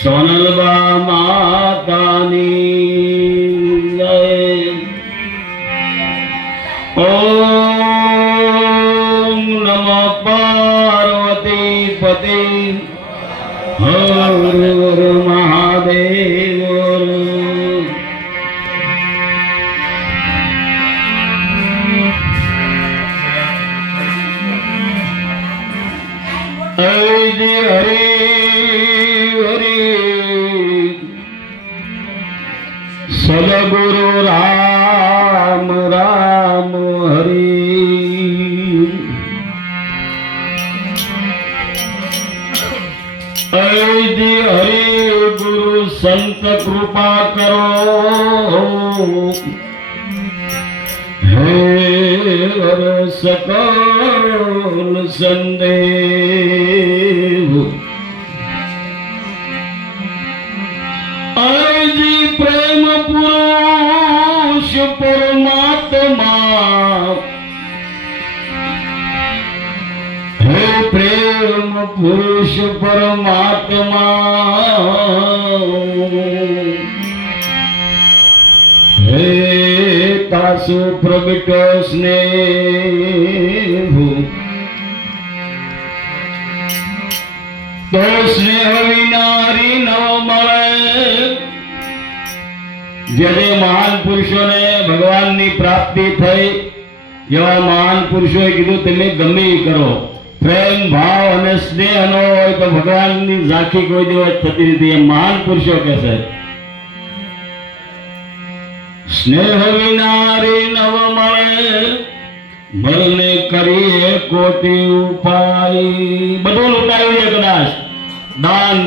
સોનલબા માતાની જય. ઓમ નમઃ પાર્વતી પતે હર હર મહાદેવ. હરિ હરિ હરિ સદગુરુ રામ રામ હરિ. હરિ હરિ ગુરુ સંત કૃપા કરો હે હર સકલ સંદેવ. અરજી પ્રેમ પુરુષ પરમાત્મા હે પ્રેમ પુરુષ પરમાત્મા હે તાસુ પ્રગટો સ્નેહ તો સ્નેહ વિનારી ન મળે. જે મહાન પુરુષોને ભગવાનની પ્રાપ્તિ થઈ એવા મહાન પુરુષોએ કીધું તમે ગમે કરો, પ્રેમ ભાવ અને સ્નેહ ન હોય તો ભગવાનની ઝાંખી કોઈ દિવસ થતી નથી. એ મહાન પુરુષો કહે છે સ્નેહ વિનારી નવ મળે મળને કરીએ કોટી ઉપાય. બધું લૂંટાયું છે કદાચ દાન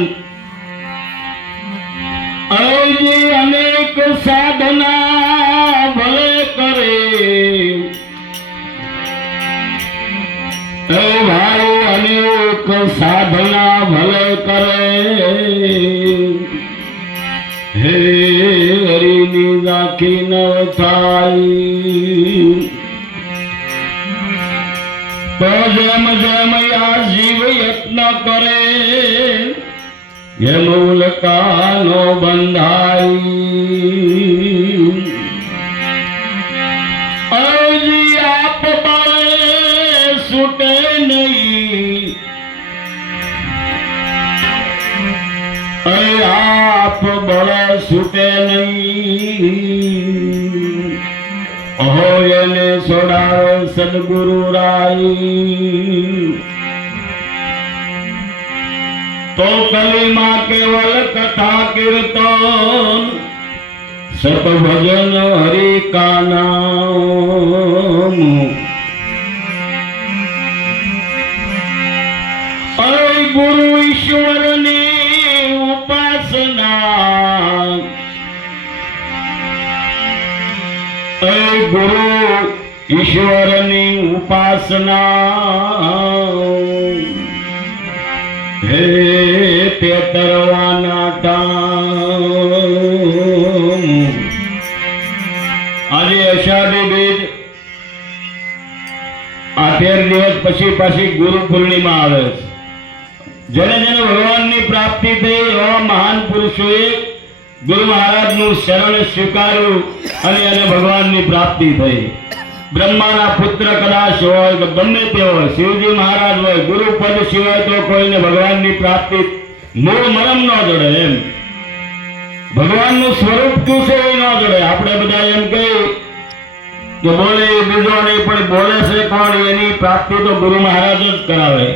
અરજી અનેક સાધના ભલે કરે એ ભાઈ અનેક સાધના ભલે કરે હે હરિની ઝાંખી ન થાય. તો જેમ જેમ આ જીવ યત્ન કરે એમ ઉલકાનો બંધાય. અરજી આપ બળે છૂટે નહીં આપ બળે છૂટે નહીં. અહો એને છોડાવે સદગુરુ રાય. તો કલીમાં કેવલ કથા કીર્તન સત ભજન હરિ કા નામ. અરે ગુરુ ઈશ્વરની ઉપાસના અરે ગુરુ ઈશ્વરની ઉપાસના હે પેતરવાના ટામ. આજે અષાઢી બીજ 18 દિવસ પછી પાછી ગુરુ પૂર્ણિમા આવે છે. જેને જેને ભગવાનની પ્રાપ્તિ થઈ એવા મહાન પુરુષોએ ગુરુ મહારાજનું શરણ સ્વીકાર્યું અને એને ભગવાનની પ્રાપ્તિ થઈ. બ્રહ્માના પુત્ર કદાચ હોય કે ગમે તે હોય, શિવજી મહારાજ હોય, ગુરુ પદ સિવાય તો કોઈને ભગવાનની પ્રાપ્તિ મૂળ મરમ ન જડે. એમ ભગવાનનું સ્વરૂપ શું છે એ ન જડે. આપણે બધા એમ કહી કે બોલે એ બીજો નહીં, પણ બોલે છે કોણ એની પ્રાપ્તિ તો ગુરુ મહારાજ જ કરાવે.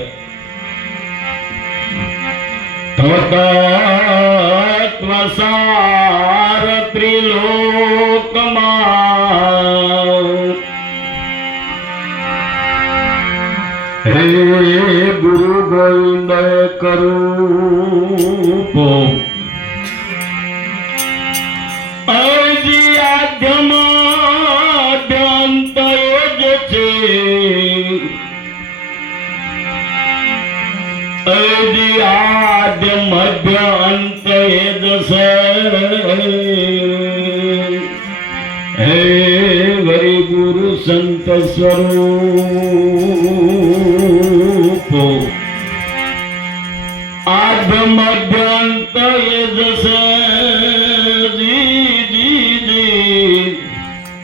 તત્વસાર ત્રિલોકમાં હે ગુરુ ગોવિંદ કરૂપો. અરજી આદ્યમદ્યંત એ જ છે. અરજી આદ્ય મધ્ય અંત એ જ છે. હે હરિ ગુરુ સંત સ્વરૂપો આદ્ય મધ્યંત એ જશે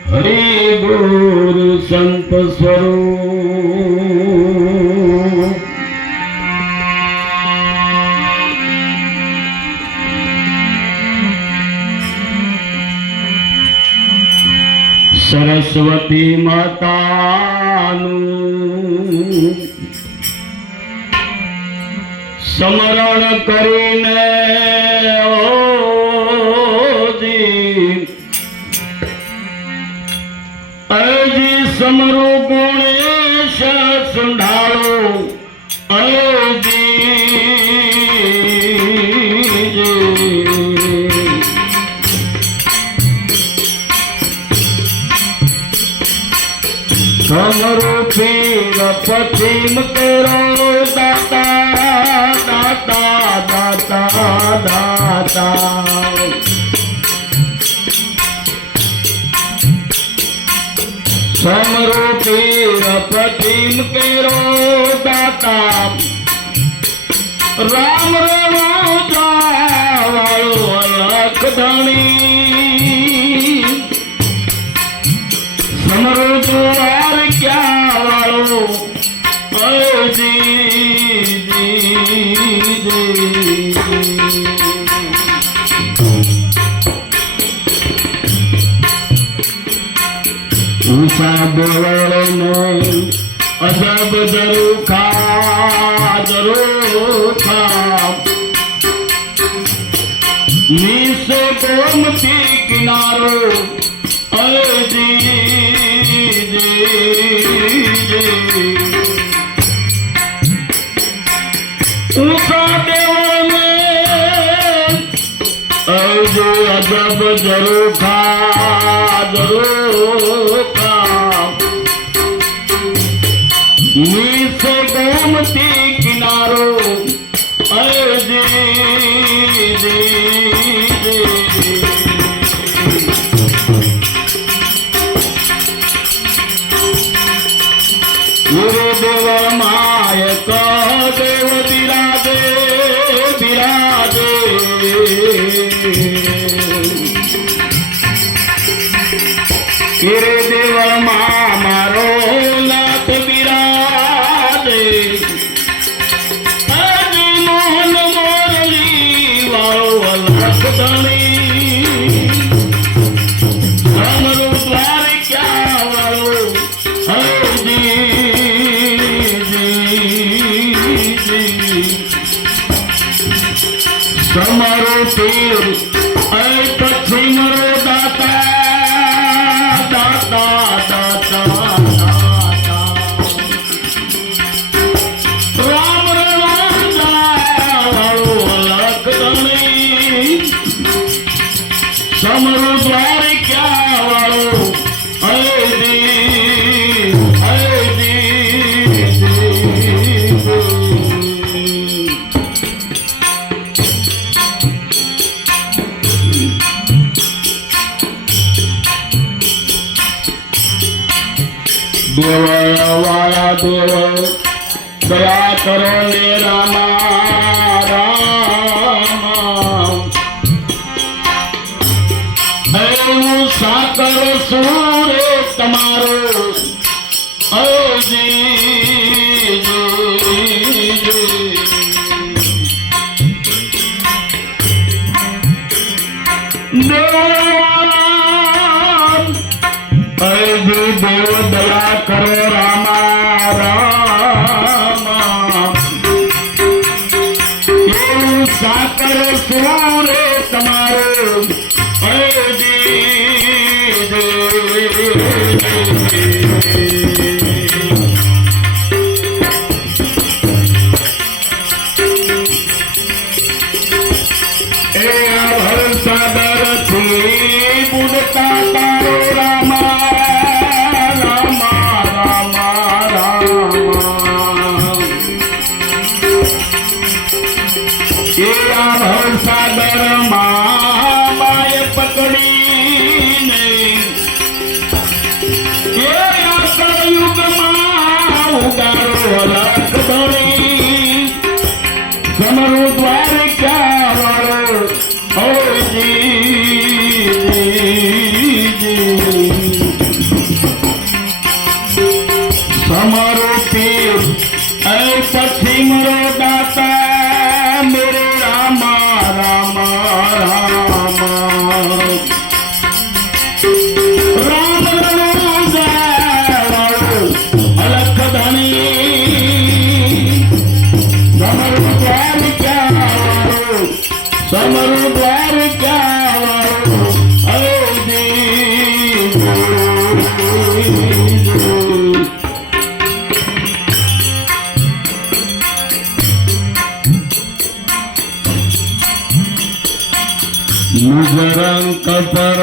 હરિ ગુરુ સંત સ્વરૂપ સરસ્વતી માતાનું સ્મરણ કરીને અજી સમરો ગુણેશ સંઢાળો સમરો પીર પશ્ચિમ કરો દાતા દાતા દાતા દાતા સમરો પીર પશ્ચિમ કરો દાતા રામ વાળો અલખ ધણી સમરો દ્વાર ક્યાં વાળો ઉષા બોલને અજબ દરુખા નીસે ગોમતી કિનારો ઉષા દેવ અજો અજબ દરુખા નીસે ગોમતી કિનારો ગુરુદેવ માય દેવ બિરાજે બિરાજે ગુરુદેવ મારો નાથ બિરાજે મોહન મોરલી વાળો અલખ ધણી સમરો દ્વાર ક્યાં વાળો સમરો પીર પછી મરો દાતા દાતા દાતા રામ વાળો અલખ ધણી સમરો દ્વાર ક્યાં વાળો દેવ વાળા દેવ દયા કરો ને રામા રામ એવું સાકર સુરે તમારો દેવ દયા કરો રામા રામા એવું સાકર સુરે તમારો સાગર થી બુડતા તારો રામા રામા રામા રામા એ સાગર માય પકડીને એ કળયુગમાં ઉગારો લખ ધણી समरू द्वारिका वालो ओ जी समरू पीर ऐ पश्चिम रो दाता मेरे रामा रामा रामा राम अलख धनी समरू द्वारिका वालो समरू द्वारिका वालो ओ जी मुजरंक पर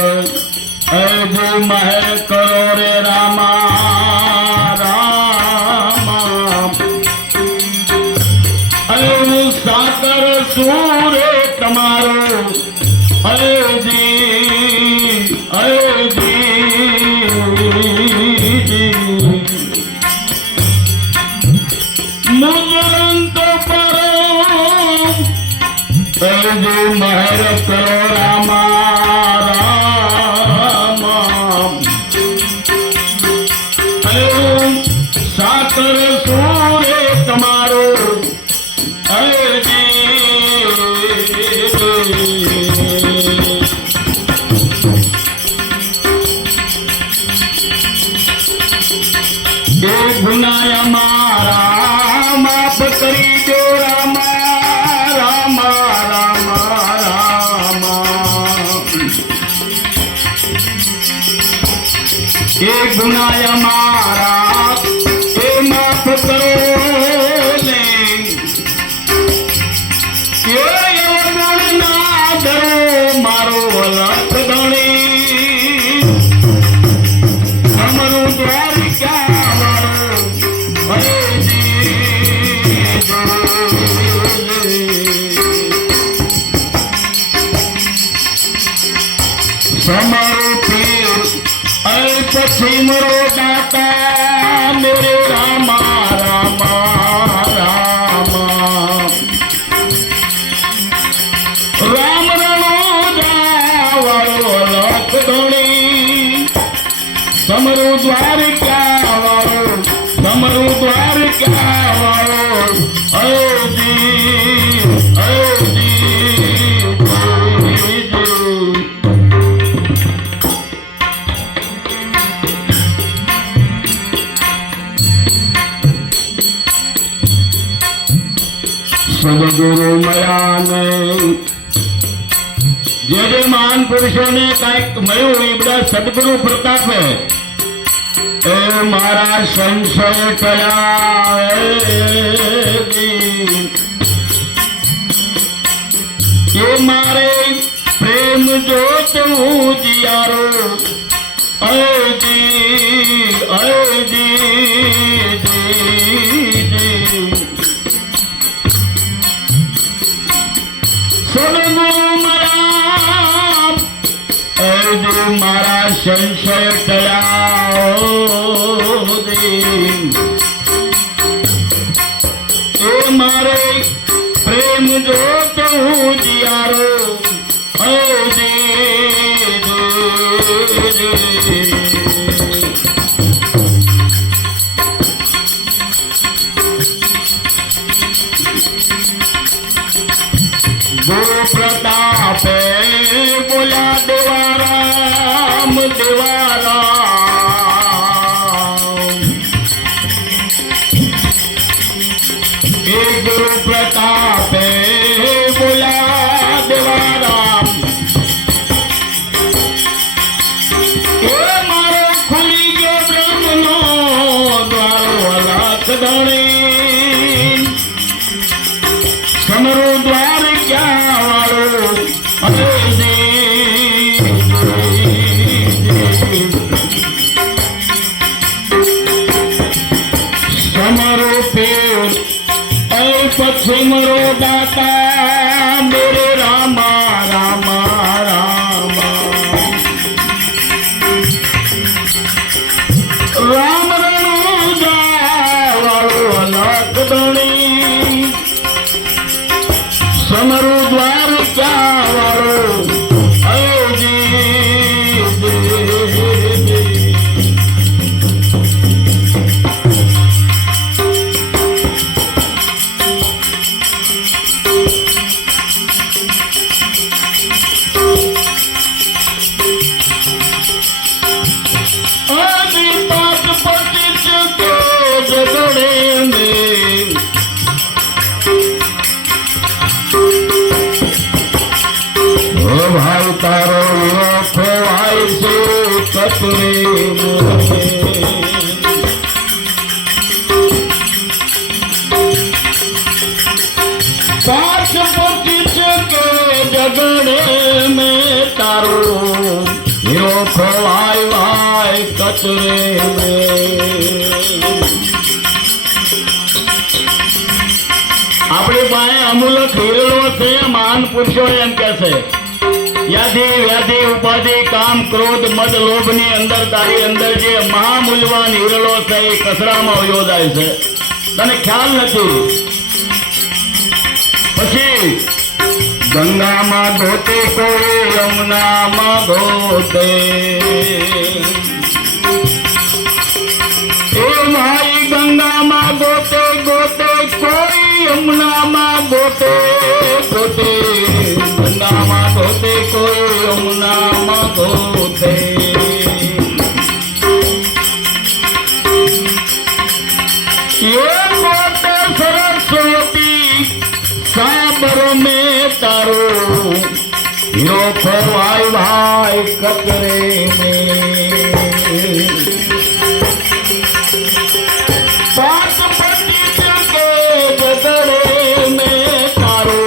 ऐबो महर करो रे रामा रामा ऐबो साकर सूरे तमारो ऐ जी मुजरंक पर ऐबो महर करो रामा रामा साकर सूरे तमारो ऐ जी ये गुनाह मारा माफ करी दो रामा रामा रामा रामा ये गुनाह मारा ये माफ करो ले ये गुण ना धरो मारो लख धणी समरू द्वारिका वालो ऐ जी समरू पीर ऐ पश्चिम रो दाता मेरे रामा रामा रामा राम रणो वालो लख धणी समरू द्वारिका वालो समरू द्वारिका वालो ऐ जी સદગુરુ મળ્યાને જે મહાન પુરુષોને કાંઈક મળ્યું એ બધા સદગુરુ પ્રતાપે એ મારા સંશય ટળ્યા એ મારે પ્રેમ જોત હું જીયારો મારા સંશય ટળ્યા એ મારે પ્રેમ જોત હું જીયારો ગુરુ પ્રતાપે બોલ્યા દેવારામ એ ગુરુ પ્રતાપે બોલ્યા દેવારામ એ મારો ખુલી ગયો બ્રહ્મનો દ્વારો લખ ધણી સમરૂ દ્વારિકા વાળો સમરૂ પીર ऐ पश्चिम रो दाता मेरे रामा रामा रामा राम रणो वालो लख धणी समरु द्वार क्या वालो अयोजी भाई तारो खोवाई से कतरे पाँच पच्चीस के झगड़े में तारो हीरो खोवाई भाई कतरे में अपनी पाए अमूलक हीरो से महान पुरुषों एम कैसे यादि व्याधि उपाधि काम क्रोध मद लोभनी अंदर तारी अंदर जे महामूल्यवान हीरो से कचरा में वयो जाय छे तने ख्याल नथी पछी गंगा में धोते कोई यमुना में धोते ए भाई गंगा में धोते गोते कोई यमुना में धोते गोते गंगा में धोते कोई यमुना में धोते ये गोते सरस्वती साबर में तारो हीरो खोवाई भाई कचरे में पाँच पच्चीस के झगड़े में तारो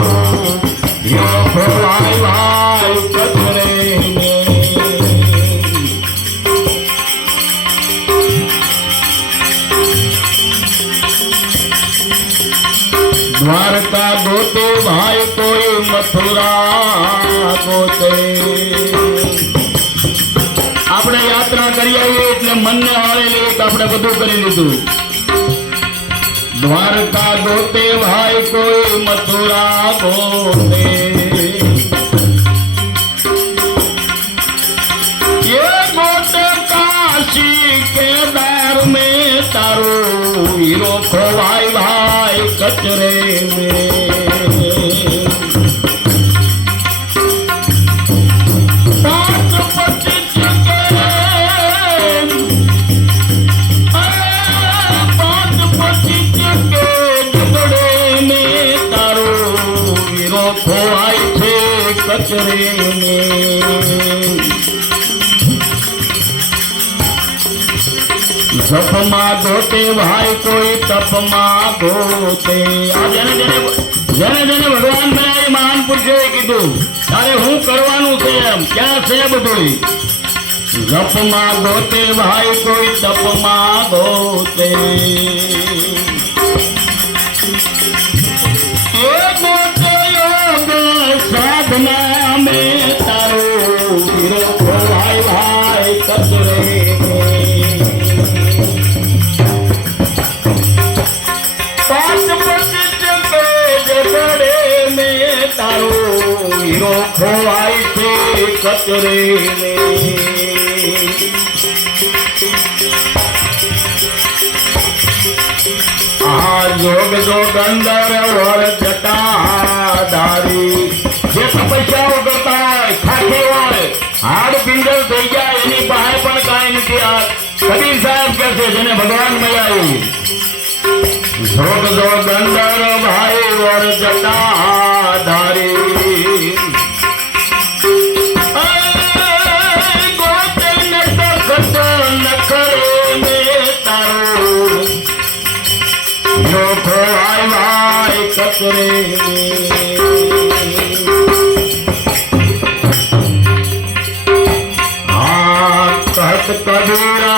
हीरो खोवाई भाई कचरे में द्वारका गोते भाई कोई मथुरा गोते આપણે યાત્રા કરી આવીએ એટલે મનને હાળેલી આપણે બધું કરી લીધું દ્વારકા ગોતે ભાઈ કોઈ મથુરા ગોતે ये गोते काशी केदार में तारो हीरो खोवाई भाई कचरे में खोवाई थे कचरे में जप माँ धोते भाई कोई तप माँ धोते जेने जेने भगवान बनाए महान पुरुषों कीधु तारे हूँ करवानु छे एम क्या छे बधुं जप माँ धोते भाई कोई तप माँ धोते साधना में तारो हीरो खोवाई भाई कचरे पाँच पच्चीस के झगड़े में तारो हीरो खोवाई थे कचरे में जोग जो गंदर और जटाधारी જે તપસ્યાઓ કરતા હોય ખાખી હોય હાડ પિંગલ થઈ જાય એની બહાર પણ કાંઈ નથી આ કબીર સાહેબ કહે છે જેને ભગવાન મળ્યા જોગ જો ગંદર ભાઈ વર જટાધારી ગોતે નખત નખરે મે તારો હીરો ખોવાય ભાઈ કચરે कबीरा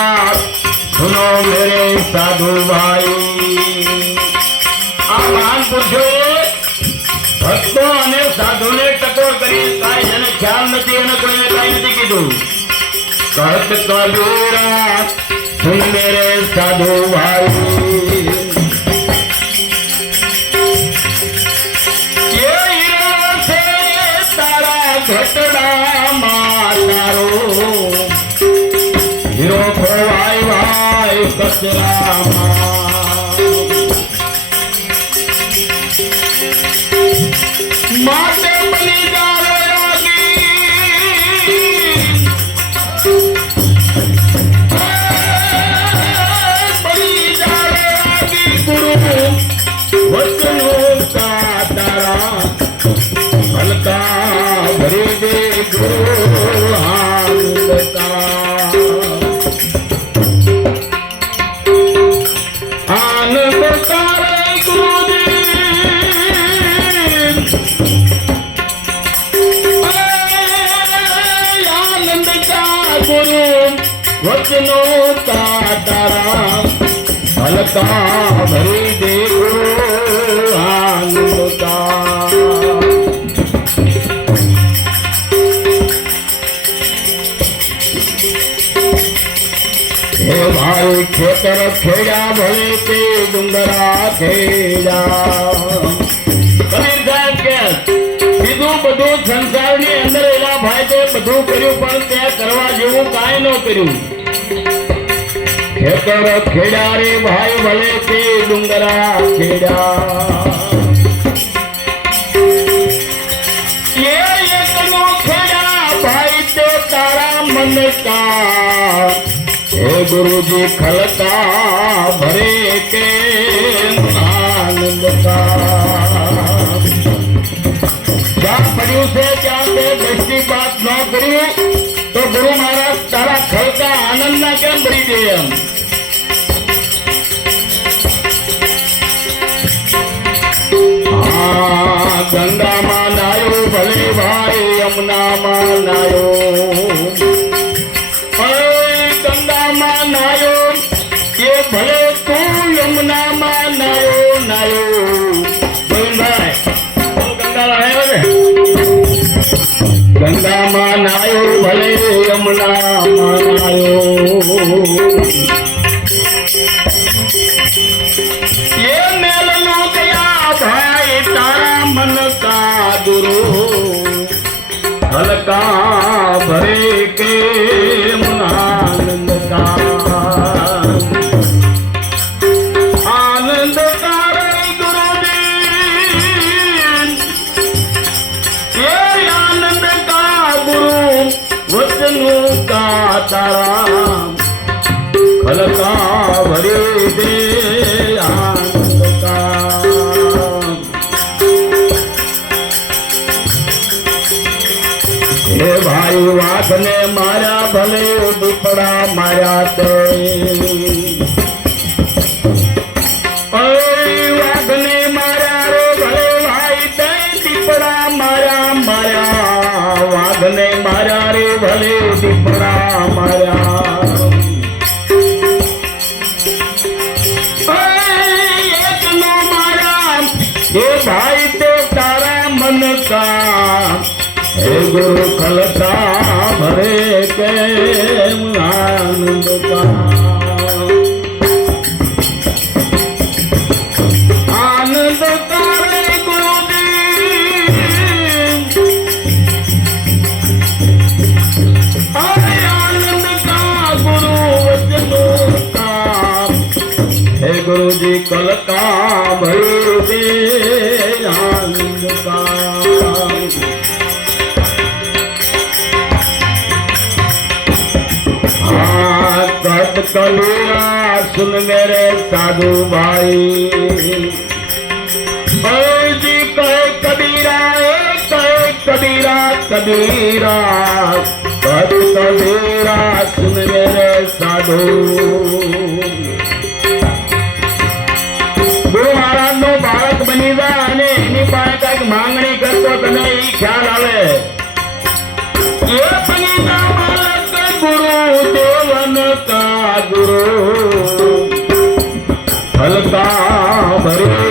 सुनो मेरे साधु भाई आ महान पुरुषोए भक्तो અને સાધુને ટકોર કરી કાંઈ જેને ખ્યાલ નથી અને કોઈને કાંઈ નથી કીધું કહત કબીરા સુન મેરે સાધુ ભાઈ ये हीरो ઘટડામાં તારો હીરો ખોવાય ભાઈ કચરામાં માટે બની જાવે વચનો તારા હલકા ભરી દે ગુરુ આનંદ તારે ગુરુદેવ આનંદ કા ગુરુ વચનો તારા હલકા ભરી દે હે ભાઈ ખેતર ખેડા ભલે તે ડુંગરા ખેડા કબીર સાહેબ કે બીજું બધું સંસારની અંદર એવા ભાઈ તે બધું કર્યું પણ ત્યાં કરવા જેવું કાંઈ ન કર્યું ખેતર ખેડા રે ભાઈ ભલે તે ડુંગરા ખેડા એકનો ખેડા ભાઈ તે તારા મન કા હે ગુરુજી ખલકા ભરે કે આનંદ કા જ્યાં પડ્યું છે ત્યાં તે દ્રષ્ટિ બાત ન કર્યું તો ગુરુ મહારાજ તારા ખલકા આનંદ ના કેમ ભરી દે એમ ગંગામાં નાયો ભલે ભાઈ યમુનામાં નાયો ગંગામાં નાયો એ ભલે તું યમુનામાં નાયો નાયો ભાઈ ગંગામાં નાયો ભલે યમુનામાં નાયો એ મેલનો ગયા ભાઈ તારા મન કા ગુરુ હલકા ભરે કે આનંદ આનંદ તારે ગુરુદેવ એ આનંદ કા ગુરુ વચનું કા તારા હલકા ભરે દે આનંદ કા હે ભાઈ વાઘને માર્યા ભલે દીપડા માર્યા તે વાઘને માર્યા રે ભલે ભાઈ તે દીપડા માર્યા માર્યા વાઘને માર્યા રે ભલે દીપડા માર્યા એકનો માર્યા એ ભાઈ તે તારા મન કા હે ગુરુ ખલકા ભરે કે આનંદ કા આનંદ તારે ગુરુદેવ આનંદ કા ગુરુ વચનો કા હે ગુરુજી કલકા ભરે દે આનંદ કા कबीरा सुन मेरे साधु भाई जी कहे कबीरा कबीरा कबीरा कबीरा सुन मेरे साधु गुरु महाराज नो बालक बनी જાય અને એની પાસે કઈક માંગણી કરતો તને એ ખ્યાલ આવે એ બની જા બાલક ગુરુ દેવન કા गुरु हल्का भरे